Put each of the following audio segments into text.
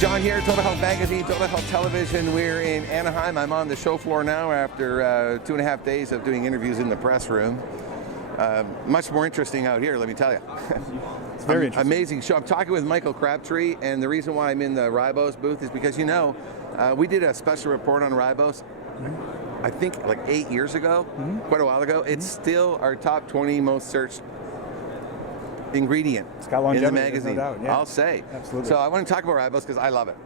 John here, Total Health Magazine, Total Health Television. We're in Anaheim. I'm on the show floor now after 2.5 days of doing interviews in the press room. Much more interesting out here, let me tell you. It's very interesting. Amazing show. I'm talking with Michael Crabtree, and the reason why I'm in the Ribose booth is because, you know, we did a special report on Ribose, I think like 8 years ago, quite a while ago. It's still our top 20 most searched ingredient in the magazine, no doubt, yeah. I'll say. Absolutely. So I want to talk about Ribose because I love it.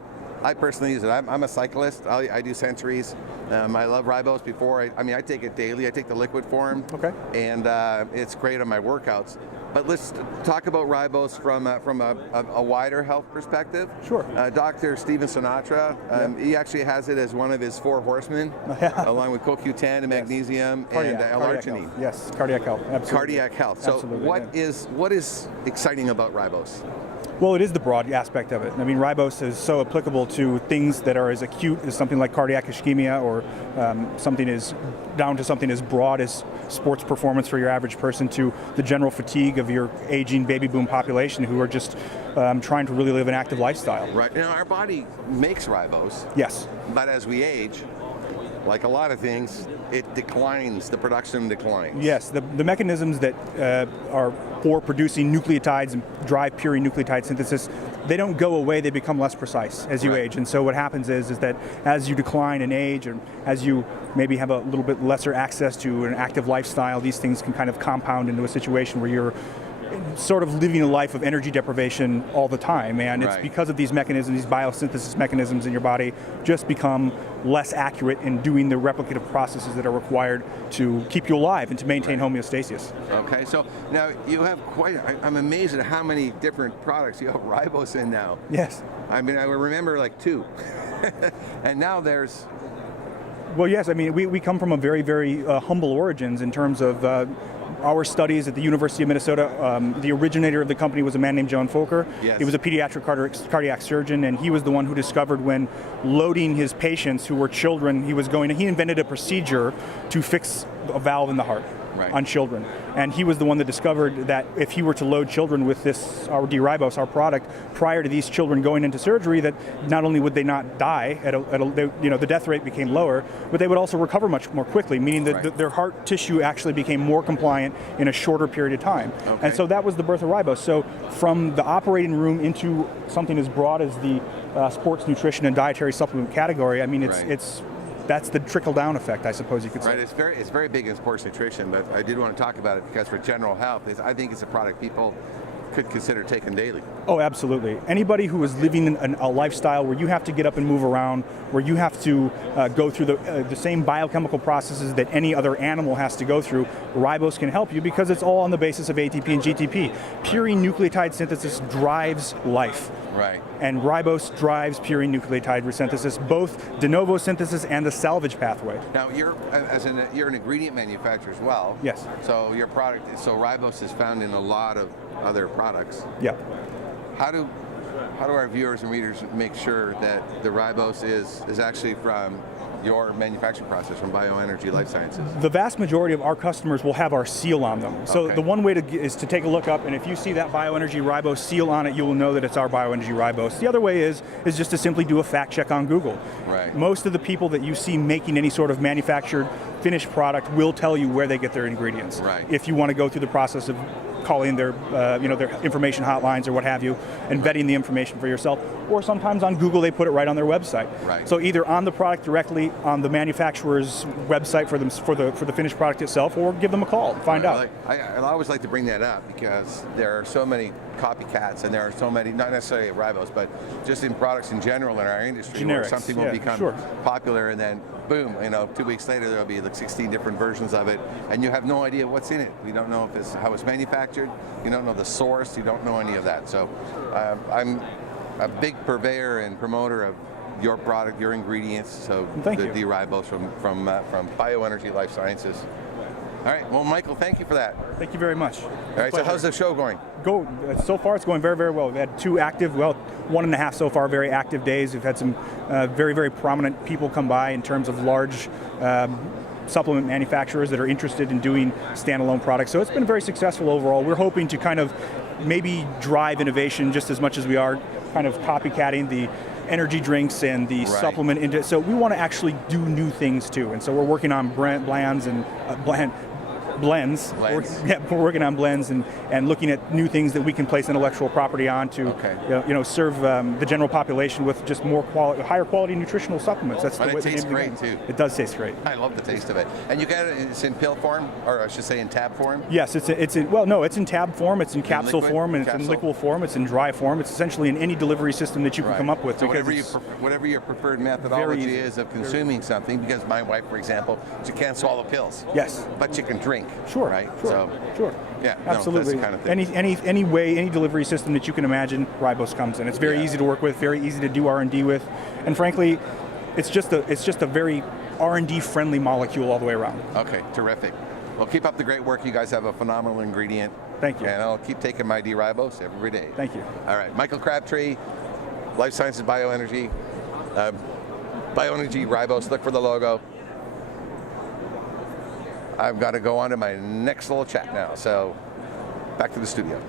I personally use it. I'm a cyclist. I do centuries. I love Ribose before. I take it daily. I take the liquid form. Okay. And it's great on my workouts. But let's talk about Ribose from a wider health perspective. Sure. Dr. Steven Sinatra, he actually has it as one of his 4 horsemen, along with CoQ10 and magnesium and L-arginine. Yes, cardiac health. Absolutely. Cardiac health. So absolutely, what is exciting about Ribose? Well, it is the broad aspect of it. I mean, Ribose is so applicable to things that are as acute as something like cardiac ischemia, or something is down to something as broad as sports performance for your average person, to the general fatigue of your aging baby boom population who are just trying to really live an active lifestyle. Right. Now, our body makes Ribose. Yes. But as we age, like a lot of things, it declines, the production declines. Yes, the mechanisms that are for producing nucleotides and drive purine nucleotide synthesis, they don't go away, they become less precise as you age. And so what happens is that as you decline in age, and as you maybe have a little bit lesser access to an active lifestyle, these things can kind of compound into a situation where you're sort of living a life of energy deprivation all the time, and it's because of these mechanisms, these biosynthesis mechanisms in your body just become less accurate in doing the replicative processes that are required to keep you alive and to maintain homeostasis. Okay, so now you have I'm amazed at how many different products you have Ribose in now. Yes. I mean, I remember like 2, and now there's... Well, yes, I mean, we come from a very, very humble origins in terms of our studies at the University of Minnesota. The originator of the company was a man named John Folker. Yes. He was a pediatric cardiac surgeon, and he was the one who discovered, when loading his patients who were children, he invented a procedure to fix a valve in the heart on children. And he was the one that discovered that if he were to load children with this, our D-ribose, our product, prior to these children going into surgery, that not only would they not die, the death rate became lower, but they would also recover much more quickly, meaning that their heart tissue actually became more compliant in a shorter period of time. Okay. And so that was the birth of Ribose. So from the operating room into something as broad as the sports nutrition and dietary supplement category, I mean, that's the trickle-down effect, I suppose you could say. Right, it's very big in sports nutrition, but I did want to talk about it because for general health, I think it's a product people could consider taking daily. Oh, absolutely. Anybody who is living a lifestyle where you have to get up and move around, where you have to go through the same biochemical processes that any other animal has to go through, Ribose can help you because it's all on the basis of ATP and GTP. Purine nucleotide synthesis drives life. Right. And Ribose drives purine nucleotide resynthesis, both de novo synthesis and the salvage pathway. Now, you're an ingredient manufacturer as well. Yes. So your product, Ribose is found in a lot of other products. Yeah. How do our viewers and readers make sure that the Ribose is actually from your manufacturing process, from Bioenergy Life Sciences? The vast majority of our customers will have our seal on them. So the one way is to take a look up, and if you see that Bioenergy Ribose seal on it, you will know that it's our Bioenergy Ribose. The other way is just to simply do a fact check on Google. Right. Most of the people that you see making any sort of manufactured finished product will tell you where they get their ingredients. Right. If you want to go through the process of calling their information hotlines or what have you, and vetting the information for yourself. Or sometimes on Google they put it right on their website. Right. So either on the product directly on the manufacturer's website for the finished product itself, or give them a call, find out. I always like to bring that up because there are so many copycats, and there are so many, not necessarily at Ribose, but just in products in general in our industry, generics, where something will become popular, and then boom, 2 weeks later there'll be like 16 different versions of it, and you have no idea what's in it. You don't know if how it's manufactured, you don't know the source, you don't know any of that. So I'm a big purveyor and promoter of your product, your ingredients, so the D-ribose from Bioenergy Life Sciences. All right, well, Michael, thank you for that. Thank you very much. All right, so how's the show going? So far it's going very, very well. We've had 2 active, 1.5 so far, very active days. We've had some very, very prominent people come by in terms of large supplement manufacturers that are interested in doing standalone products. So it's been very successful overall. We're hoping to kind of maybe drive innovation just as much as we are kind of copycatting the energy drinks and the supplement into. So we want to actually do new things too, and so we're working on blends and blends. We're working on blends and looking at new things that we can place intellectual property on to serve the general population with just more higher quality nutritional supplements. That's but the way it tastes great too. It does taste great. I love the taste of it. And you got it. It's in pill form, or I should say in tab form. Yes, it's in tab form. It's in capsule form, and it's in liquid form. It's in dry form. It's essentially in any delivery system that you can come up with. So whatever your preferred methodology is of consuming something, because my wife, for example, she can't swallow pills. Yes, but you can drink. Sure. Right. Sure. Yeah. Absolutely. No, that's the kind of thing. Any way, any delivery system that you can imagine, Ribose comes in. It's very easy to work with, very easy to do R&D with, and frankly, it's just a very R&D friendly molecule all the way around. Okay. Terrific. Well, keep up the great work. You guys have a phenomenal ingredient. Thank you. And I'll keep taking my D-ribose every day. Thank you. All right. Michael Crabtree, Life Sciences Bioenergy. Bioenergy Ribose. Look for the logo. I've got to go on to my next little chat now. So back to the studio.